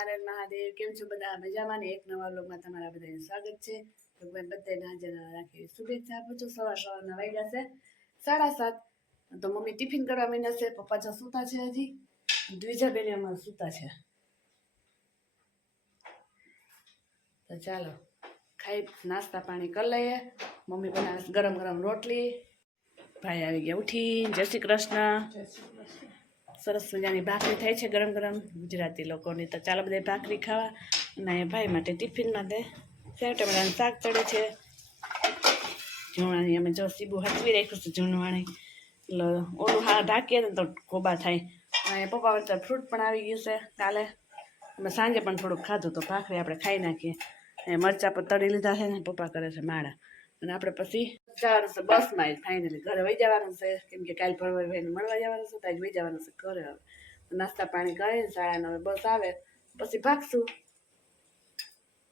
નારાયણ મહાદેવ કેમ છો બધા મજામાં ને એક નવા વ્લોગમાં તમારા બધાનું સ્વાગત છે ભગવાન બધાને હાજર રાખી શુભેચ્છા આપું છું સવારના વાગ્યા છે 7:30 તો મમ્મી ટિફિન કરવા માંડ્યા છે પપ્પા જો સૂતા છે હજી દ્વિજાબેન અમાર સૂતા છે તો ચાલો ખાઈ નાસ્તા પાણી કરી લઈએ મમ્મી બનાવે ગરમ ગરમ રોટલી ભાઈ આવી ગયા ઉઠી જય શ્રી કૃષ્ણ સરસ મજાની ભાખરી થાય છે ગરમ ગરમ ગુજરાતી લોકોની તો ચાલો બધા ભાખરી ખાવા અને ભાઈ માટે ટિફિનમાં દે સેવ ટમેટાનું શાક ચડે છે ઝૂણવાણી અમે જો સીબુ હચવી રાખ્યું છે ઝૂણવાણી એટલે ઓલું હા ઢાંકીએ ને તો ખોબા થાય અને પપ્પા વચ્ચે ફ્રૂટ પણ આવી ગયું છે કાલે અમે સાંજે પણ થોડુંક ખાધું તો ભાખરી આપણે ખાઈ નાખીએ અને મરચાં પણ તળી લીધા છે ને પપ્પા કરે છે માળા અને આપણે પછી જવાનું છે બસમાં ફાઇનલી ઘરે વહી જવાનું છે કેમ કે કાલે ભરવાઈને મળવા જવાનું છે ત્યાં જ વહી જવાનું છે ઘરે હવે નાસ્તા પાણી કરીને 9:30 બસ આવે પછી ભાગશું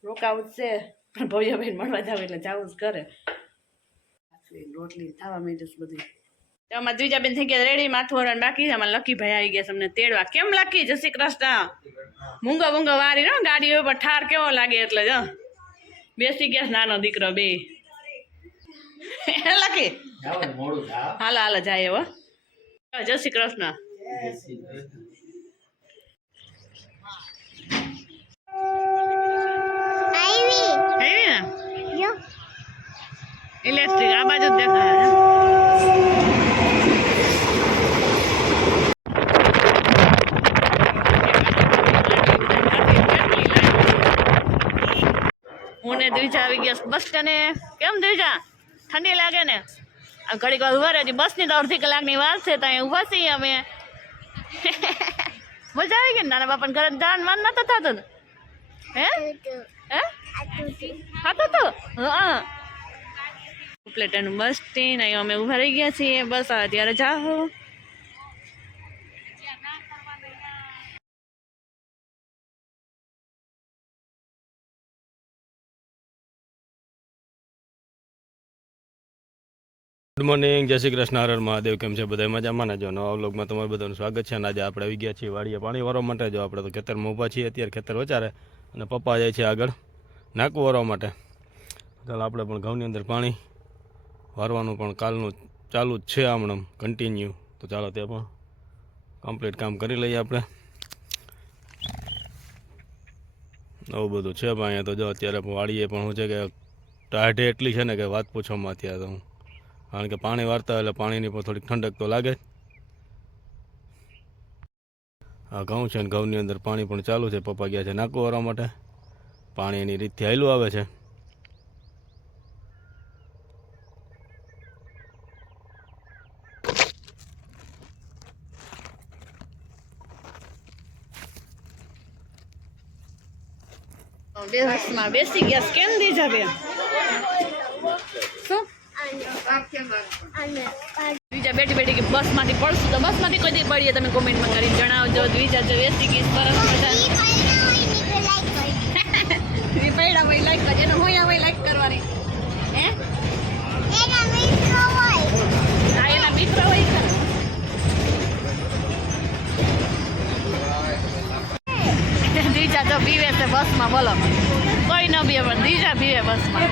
રોકાવું જ છે પણ ભવ્યાભાઈને મળવા જાવ એટલે જવું જ કરે રોટલી થવા માંડી છે બધી આમાં દ્વિજાબેન થઈ ગયા રેડી માથું વરણ બાકી આમાં લકીભાઈ આવી ગયા તમને તેડવા કેમ લકી જય શ્રી કૃષ્ણ મૂંગો મૂંગો વારી ને ગાડીઓ પર ઠાર કેવો લાગે એટલે જ બેસી ગયા નાનો દીકરો બે લકી હાલો હાલો જાય હો જય શ્રી કૃષ્ણ ઇલેક્ટ્રિક આ બાજુ દેખાય હું ને દ્વિજા આવી ગયા બસ સ્ટેન્ડે કેમ દ્વિજા ઠંડી લાગે ને આ ઘડીક વાર ઉભા રહે બસની તો અડધી કલાકની વાર છે ત્યાં ઊભા છીએ અમે મજા આવી ગઈ ને નાના બાપાને ઘરે જવાનું મન નતું થતું ને હે હે થતું હતું હા પ્લેટનું બસ સ્ટેન્ડ અહીં અમે ઊભા રહી ગયા છીએ બસ આવે ત્યારે જાઓ ગુડ મોર્નિંગ જય શ્રી કૃષ્ણ હર મહાદેવ કેમ છે બધા મજામાં ને જો નવા વ્લોગમાં તમારું બધાનું સ્વાગત છે અને આજે આપણે આવી ગયા છીએ વાડીએ પાણી વારવા માટે જો આપણે તો ખેતરમાં ઊભા છીએ અત્યારે ખેતર વચારે અને પપ્પા જાય છે આગળ નાકું વારવા માટે ચાલો આપણે પણ ઘઉંની અંદર પાણી વારવાનું પણ કાલનું ચાલુ જ છે હમણાં કન્ટિન્યુ તો ચાલો તે પણ કમ્પ્લીટ કામ કરી લઈએ આપણે આવું બધું છે પણ અહીંયા તો જો અત્યારે વાડીએ પણ શું છે કે ટાઢે એટલી છે ને કે વાત પૂછવામાં અત્યારે તો કારણ કે પાણી વારતા એટલે પાણીની પણ થોડીક ઠંડક તો લાગે જ આ ઘઉં છે ને ઘઉંની અંદર પાણી પણ ચાલુ છે પપ્પા ગયા છે નાકું વારવા માટે પાણી એની રીતથી હાલ્યું આવે છે બસમાં બેસી ગયા કેમ દીધા બેન શું દ્વિજા બેઠી બેઠી કે બસમાંથી પડશું તો બસમાંથી કોઈ દી પડીએ તમે કોમેન્ટમાં કરીને જણાવજો દ્વિજા જો બેસી ગઈ સરસ મજાની પૈડા ભાઈ લાઈક કરજો એનો હોય ભાઈ લાઈક કરવાની હે એના મિત્રો હોય હા એના મિત્રો હોય દ્વિજા જો પીવે છે બસમાં બોલો કોઈ ન પીવે પણ દ્વિજા પીવે બસમાં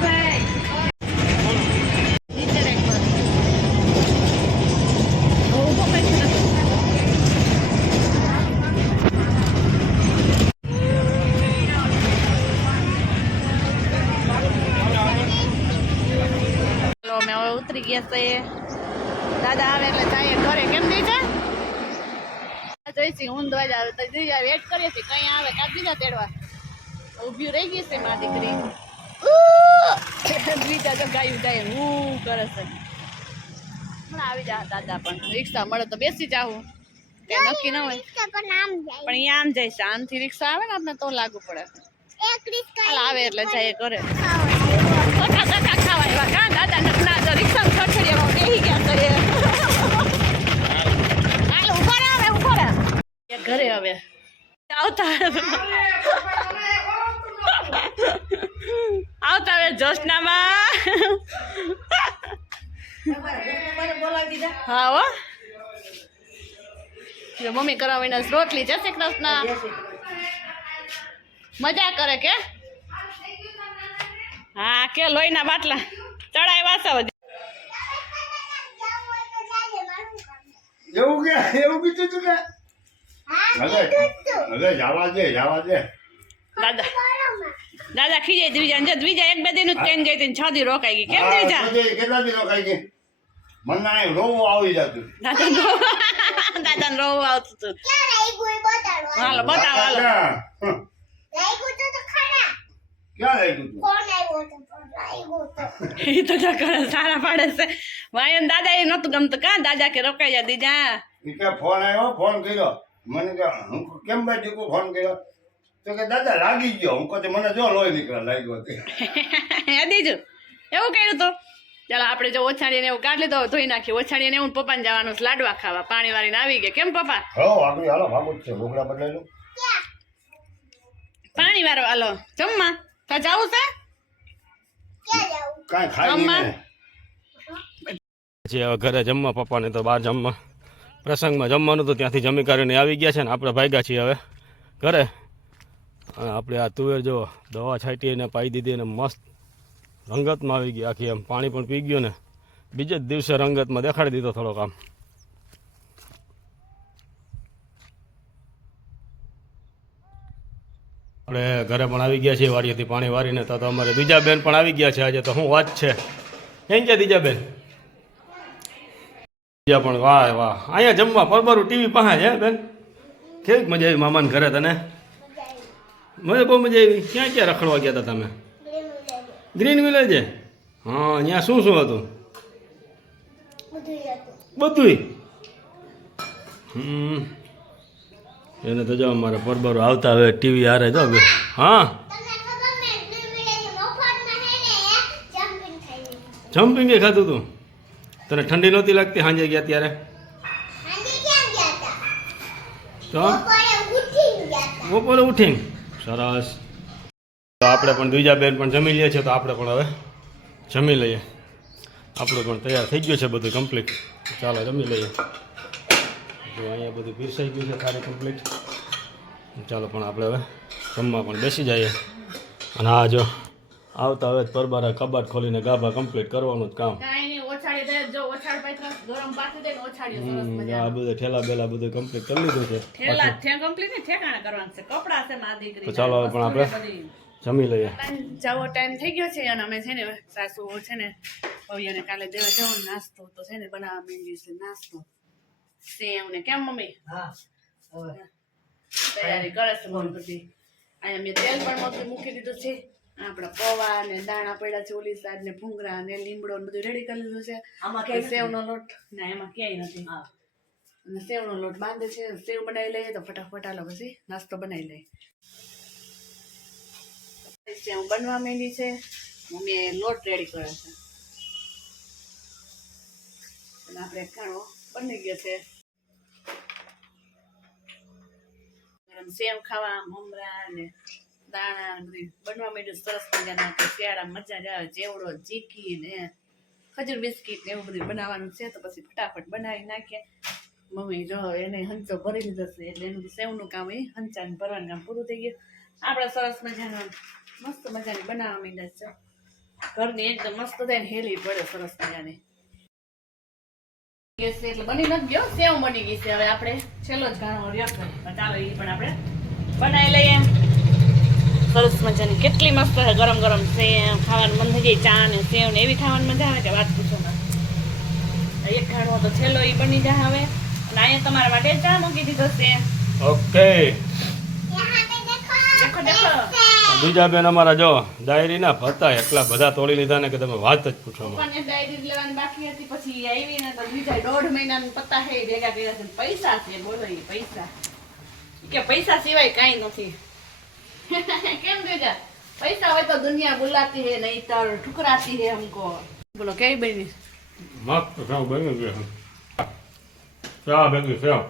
અમે હવે ઉતરી ગયા છે દાદા આવે એટલે જાય ઘરે કેમ દીધા જોઈશી ઊંઘ દવા આવે તો દીધા વેટ કરીએ છીએ કઈ આવે કાં દીધા તેડવા ઊભી રહી ગઈ છે મારી દીકરી દીધા તો ગાયું જાય હું કરે છે હમણાં આવી જા દાદા પણ રિક્ષા મળે તો બેસી જાવું કઈ નક્કી ન હોય પણ અહીંયા આમ જાય છે આમથી રિક્ષા આવે ને આપણે તો લાગુ પડે આવે એટલે જાય કરે ખાવા એવા કાં દાદા નકના તો રિક્ષા છોડીમાં બેસી ગયા છે હાલ ઉભા આવે ઉભા રહે ઘરે હવે આવતા આવતા હવે જોશનામાં હા હો મમ્મી કરાવીને રોટલી જય શ્રી કૃષ્ણ મજા કરે કે હા કે લોહીના બાટલા ચડાય વાસા એવું કીધું તું ને હવે જવા દે દાદા દાદા ખીજાય દ્વિજા એક બે દિન જ ટ્રેન ગઈ હતી 6 દી રોકાઈ ગઈ કેમ દ્વિજા કેટલા દિવસો કઈ ગઈ મને રોવું આવી જતું દાદા રોવું આવતું હતું હાલો બતાવો હાલો ક્યાં લઈ ગયું એ તો ચક્કર સારા પાડે છે વાયન દાદા એ નતું ગમતું કા દાદા કે રોકાઈ જા દીજા કે ફોન આવ્યો ફોન કર્યો મને કે હું કેમ ભાઈ દીકુ ફોન કર્યો તો કે દાદા લાગી ગયો હું કહું મને જો લોહી નીકળવા લાગ્યો હે દીજુ એવું કર્યું તો ચાલો આપણે જો ઓછાડીને એવું કાઢ લીધો ધોઈ નાખી ઓછાડીને એવું પપ્પાને જવાનું છે લાડવા ખાવા પાણી વાળીને આવી ગયા કેમ પપ્પા હો આગળ હાલો ભાગો છે ઢોકળા બદલાઈ લો પાણી વાળો હાલો જમવા તો જાવું છે કાંઈ ખાઈ અમ્મા. નહીં પછી હવે ઘરે જમવા પપ્પાને તો બહાર જમવા પ્રસંગમાં જમવાનું તો ત્યાંથી જમી કરીને આવી ગયા છે ને આપણે ભાગ્યા છીએ હવે ઘરે અને આપણે આ તુવેર જો દવા છાંટીને પાઈ દીધી ને મસ્ત રંગતમાં આવી ગઈ આખી એમ પાણી પણ પી ગયું ને બીજે જ દિવસે રંગતમાં દેખાડી દીધો થોડોક આમ આપણે ઘરે પણ આવી ગયા છીએ વાડીએથી પાણી વારીને તો અમારે બીજા બેન પણ આવી ગયા છે આજે તો શું વાત છે કેમ છે બીજા બેન બીજા પણ વાહ વાહ અહીંયા જમવા પરબારું ટીવી પાસે છે બેન કેવી મજા આવી મામાને ઘરે તને મને બહુ મજા આવી ક્યાં ક્યાં રખડવા ગયા હતા તમે ગ્રીન વિલેજે હા અહીંયા શું શું હતું બધુંય એને તો જો અમારે પરબારું આવતા હવે ટીવી હારે જો બે હા જમ્પિંગ એ ખાધું તું તને ઠંડી નહોતી લાગતી સાંજે ગયા ત્યારે તો બપોરે ઉઠીને સરસ તો આપણે પણ બીજા બેન પણ જમી લઈએ છીએ તો આપણે પણ હવે જમી લઈએ આપણું પણ તૈયાર થઈ ગયું છે બધું કમ્પ્લીટ ચાલો જમી લઈએ જો અહીંયા બધું પીરસાઈ ગયું છે સારી કમ્પ્લીટ ચાલો પણ આપણે હવે જમવા પણ બેસી જઈએ અને આ જો આવતા હવે પરબારા કબાટ ખોલીને ગાભા કમ્પ્લીટ કરવાનું જ કામ આ બધું ઠેલા બેલા બધું કમ્પ્લીટ કરી લીધું છે તો ચાલો હવે પણ આપણે જમી લઈએ જવો ટાઈમ થઈ ગયો છે અને અમે છે ને સાસુ છે ને ભવ્યને કાલે દેવા જવાનો નાસ્તો તો છે ને બનાવવા માંડ્યું છે નાસ્તો સેવ ને કેમ મમ્મી તૈયારી કરે છે બોલ બધી અહીંયા મેં તેલ પણ મૂકી દીધું છે આપણા પૌવા ને દાણા પડ્યા છે ઓલી સાઈડ ને ભૂંગળા ને લીમડો ને બધું રેડી કરી લીધું છે સેવનો લોટ ના એમાં ક્યાંય નથી અને સેવનો લોટ બાંધે છે સેવ બનાવી લઈએ તો ફટાફટ હાલો પછી નાસ્તો બનાવી લઈએ સેવ બનવા માંડી છે મમ્મીએ લોટ રેડી કર્યો છે અને આપણે ખાણો બની ગયો છે ગરમ સેવ ખાવા મમરા ને દાણા ને બધું બનવા માંડ્યું સરસ મજાના શિયાળા મજા જ આવે ચેવડો ચીકી ને ખજૂર બિસ્કીટ ને એવું બધું બનાવવાનું છે તો પછી ફટાફટ બનાવી નાખીએ મમ્મી જો એને હંચો ભરી લીધો છે એટલે એનું સેવનું કામ એ હંચાને ભરવાનું કામ પૂરું થઈ ગયું આપણે સરસ મજાનું મસ્ત મજાની બનાવવા માંડ્યા છે ઘરની એકદમ મસ્ત થાય ને હેલી પડે સરસ મજાની એટલે બની નથી ગયો સેવ બની ગઈ છે હવે આપણે છેલ્લો જ ઘાણો રહ્યો છે ચાલો એ પણ આપણે બનાવી લઈએ સરસ મજાની કેટલી મસ્ત છે ગરમ ગરમ સેવ ખાવાનું મન થઈ જાય ચા ને સેવ ને એવી ખાવાની મજા આવે કે વાત પૂછો ના એક ઘાણો તો છેલ્લો એ બની જાય હવે અને અહીંયા તમારા માટે ચા મૂકી દીધો છે ઓકે દેખો દેખો બીજા બેન અમારા જો ડાયરી ના ભરતા એટલા બધા તોડી લીધા ને કે તમે વાત જ પૂછો પપ્પાને ડાયરી લેવાની બાકી હતી પછી આવી ને તો બીજા 1.5 મહિનાના પત્તા હે ભેગા કર્યા છે પૈસા છે બોલો એ પૈસા કે પૈસા સિવાય કાંઈ નથી કેમ દીધા पैसा હોય तो दुनिया बुलाती है नहीं तो ठुकराती है हमको बोलो कई बनी मस्त सेव बनी गई क्या बनी सेव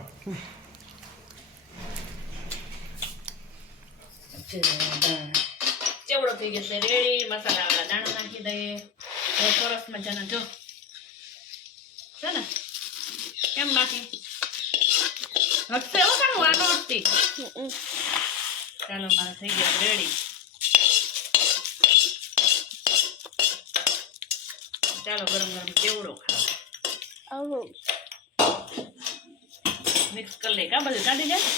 ચેવડો થઈ ગયો છે રેડી મસાલા વાળા દાણા નાખી દઈએ તો સરસ મજાના જો છે ને કેમ બાકી હટશે હો કાનું આનો હટતી ચાલો મારે થઈ ગયા રેડી. ચાલો ગરમ ગરમ કેવડો ખાઓ. મિક્સ કરી લે કા બધું કાઢી જાય.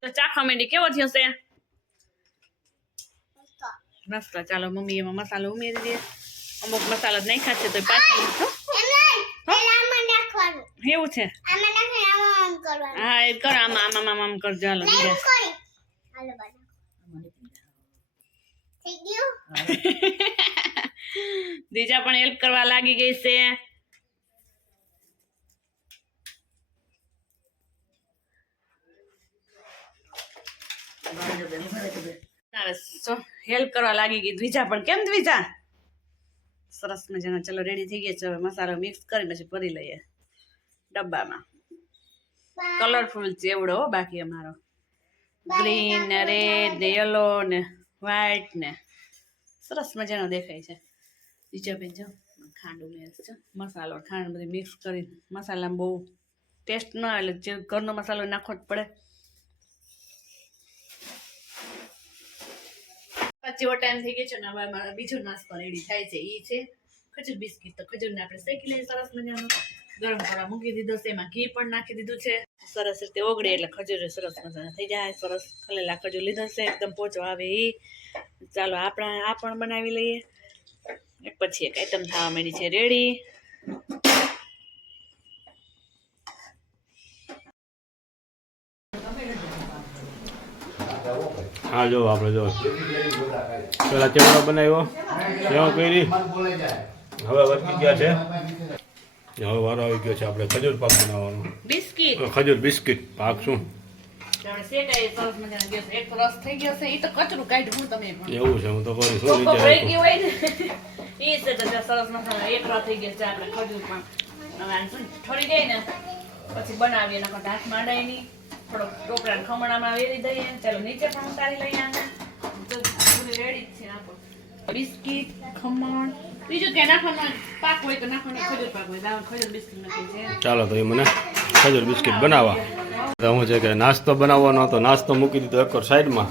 તો ચાખવા માંડી કેવો થયો છે મસ્ત. ચાલો મમ્મી એમાં મસાલો ઉમેરી દે. અમુક મસાલો નાખ્યા છે તો પાછળ એવું છે. હા એ કરો આમાં આમાં આમ કરજો. હાલો દીજા પણ હેલ્પ કરવા લાગી ગઈ છે. હેલ્પ કરવા લાગી ગઈ દ્વિજા પણ. કેમ દ્વિજા? સરસ મજાના. ચલો રેડી થઈ ગયા છે. હવે મસાલો મિક્સ કરી પછી ભરી લઈએ ડબ્બામાં. કલરફુલ ચેવડો બાકી અમારો. ગ્રીન ને રેડ ને યલો ને વ્હાઈટ ને સરસ મજાનો દેખાય છે. બીજા બેન જો ખાંડ ઉમેરે છે. મસાલો ખાંડ બધી મિક્સ કરી. મસાલામાં બહુ ટેસ્ટ ન એટલે જે ઘરનો મસાલો નાખવો જ પડે. જેવો ટાઈમ થઈ ગયો છે ને હવે મારો બીજો નાસ્તો રેડી થાય છે. એ છે ખજૂર બિસ્કિટ. તો ખજૂરને આપણે શેકી લઈએ સરસ મજાનો. ગરમ કરવા મૂકી દીધો છે. એમાં ઘી પણ નાખી દીધું છે. સરસ રીતે ઓગળે એટલે ખજૂર સરસ મજાના થઈ જાય. સરસ ખલેલા ખજૂર લીધો છે એકદમ પોચો આવે એ. ચાલો આપણે આ પણ બનાવી લઈએ. એક પછી એક આઈટમ થવા માંડી છે રેડી. હા જો આપણે જો પેલા ચેવડો બનાવ્યો સેવ કરી હવે વધી ગયા છે. હવે વારો આવી ગયો છે આપણે ખજૂર પાક બનાવવાનો. બિસ્કિટ ખજૂર બિસ્કિટ પાક શું શેકાય સરસ મજાનો ગેસ. એક રસ થઈ ગયો છે. એ તો કચરું કાઢ્યું હું તમે પણ એવું છે. હું તો કરું શું કોકો વિચાર રહી ગયું હોય ને એ છે. તો સરસ મસાલો એક રસ થઈ ગયો છે. આપણે ખજૂર પણ હવે આને શું ઠરી જાય ને પછી બનાવીએ. નકર હાથમાં અડાય નહીં. થોડોક ટોપરાને ખમણામાં વેરી દઈએ. ચાલો નીચે પણ ઉતારી લઈએ આને. પૂરી રેડી જ છે આપણો બિસ્કિટ ખમણ. બીજું કે નાખવાનું પાક હોય તો નાખવાનું ખજૂર પાક હોય. દાળ ખજૂર બિસ્કિટ નાખી છે. ચાલો તો એ મને ખજૂર બિસ્કિટ બનાવવા. તો હું છે કે નાસ્તો બનાવવાનો હતો. નાસ્તો મૂકી દીધો એક સાઈડમાં.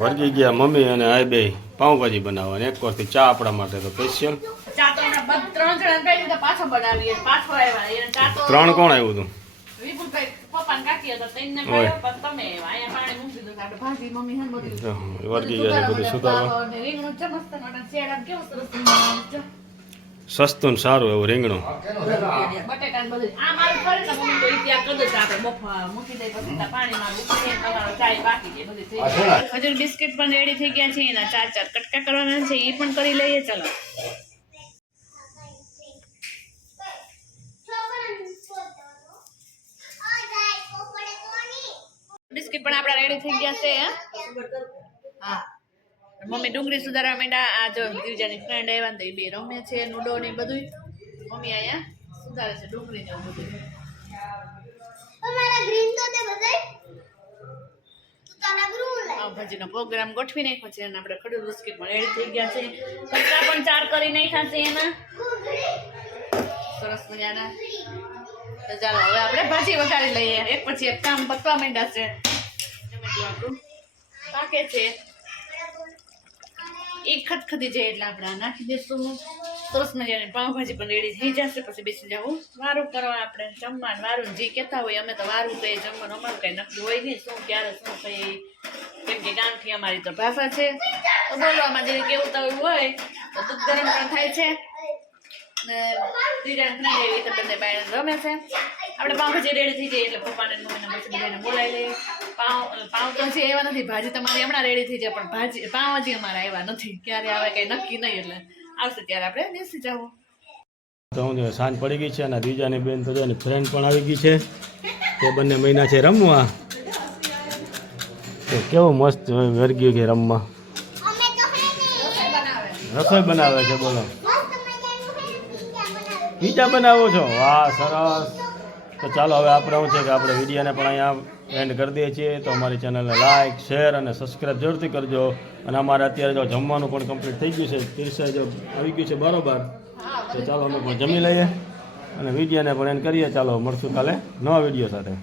વર્ગી ગયા મમ્મી અને આ બે પાઉંભાજી બનાવવાની. એક કોરથી ચા આપણા માટે તો સ્પેશિયલ. ચા તો હમણાં 3 જણા પીને તો પાછો બનાવીએ. પાછો આવ્યા એને ચા તો 3 કોણ આવ્યું હતું? વિપુલભાઈ પપ્પાને કાકી હતા તઈને પાડ્યો પણ તમે અહીંયા પાણી મૂકી દીધું. આપણે ભાજી મમ્મી હે બધું વર્ગી ગયા છે બધું સુધારવા. અને રીંગણું ચમસ્તન અને શેરડામ કેવું સરસ સસ્તું ને સારું એવું રીંગણું. બટેટા ને બધું આ મારું કરે ને મમ્મી તો ઈ ત્યાં કદું આપણે બફા મૂકી દઈ પછી પાણીમાં ઉકળીને તમારો ચાય પાકી જાય બધી થઈ જાય. ખજૂર બિસ્કિટ પણ રેડી થઈ ગયા છે. એના 4 કટકા કરવાના છે. એ પણ કરી લઈએ. ચલો બિસ્કિટ પણ આપણા રેડી થઈ ગયા છે. હા મમ્મી ડુંગળી સુધારવા માંડ્યા. આ જો દીવજાની ફ્રેન્ડ આવ્યા ને તો એ બે રમે છે નુડો ને બધું. મમ્મી અહીંયા સુધારે છે ડુંગળી ને બધું. પાવભાજીનો પ્રોગ્રામ ગોઠવી નાખ્યો છે અને આપણે ખજૂર બિસ્કિટ પણ રેડી થઈ ગયા છે. કચરા પણ 4 કરી નાખ્યા છે એના સરસ મજાના. તો ચાલો હવે આપણે ભાજી વઘારી લઈએ. એક પછી એક કામ પતવા માંડ્યા છે. આપણું પાકે છે એક ખટખટી જાય એટલે આપણે આ નાખી દઈશું. સરસ મજાની પાઉંભાજી પણ રેડી થઈ જશે. પછી બેસી જવું વારું કરવા. આપણે જમવાનું વારું જે કહેતા હોય અમે તો વારું કહીએ. જમવાનું અમારું કંઈ નક્કી હોય નહીં. શું ક્યારે શું કહીએ કેમ કે ગામઠી અમારી તો ભાષા છે. તો બોલવામાં જે કેવું તો હોય તો દૂધ ગરમ પણ થાય છે. ને ધીરા એવી રીતે બંને બાયણે રમે છે. આપણે પાઉંભાજી રેડી થઈ જાય એટલે પપ્પાને મમ્મીને પછી બધાને બોલાવી લઈએ. પાઉં તો હજી આવ્યા નથી. ભાજી તમારી હમણાં રેડી થઈ જાય પણ પાઉં હજી અમારે આવ્યા નથી. ક્યારે આવે કંઈ નક્કી નહીં. એટલે આવશે ત્યારે આપણે બેસી જવું. તો હું સાંજ પડી ગઈ છે અને દીજાની બેન તો એની ફ્રેન્ડ પણ આવી ગઈ છે. તે બંને મહિના છે રમવા. તો કેવું મસ્ત વર્ગી કે રમવા. રસોઈ બનાવે છે. બોલો પીઝા બનાવો છો? વાહ સરસ. તો ચાલો હવે આપણે શું છે કે આપણે વિડીયોને પણ અહીંયા એન્ડ કરી દઈએ છીએ. તો અમારી ચેનલને લાઇક શેર અને સબસ્ક્રાઈબ જરૂરથી કરજો. અને અમારે અત્યારે જો જમવાનું પણ કમ્પ્લીટ થઈ ગયું છે, પીરસાઈ જો આવી ગયું છે બરોબર. તો ચાલો અમે પણ જમી લઈએ અને વિડીયોને પણ એન્ડ કરીએ. ચાલો મળશું કાલે નવા વિડીયો સાથે.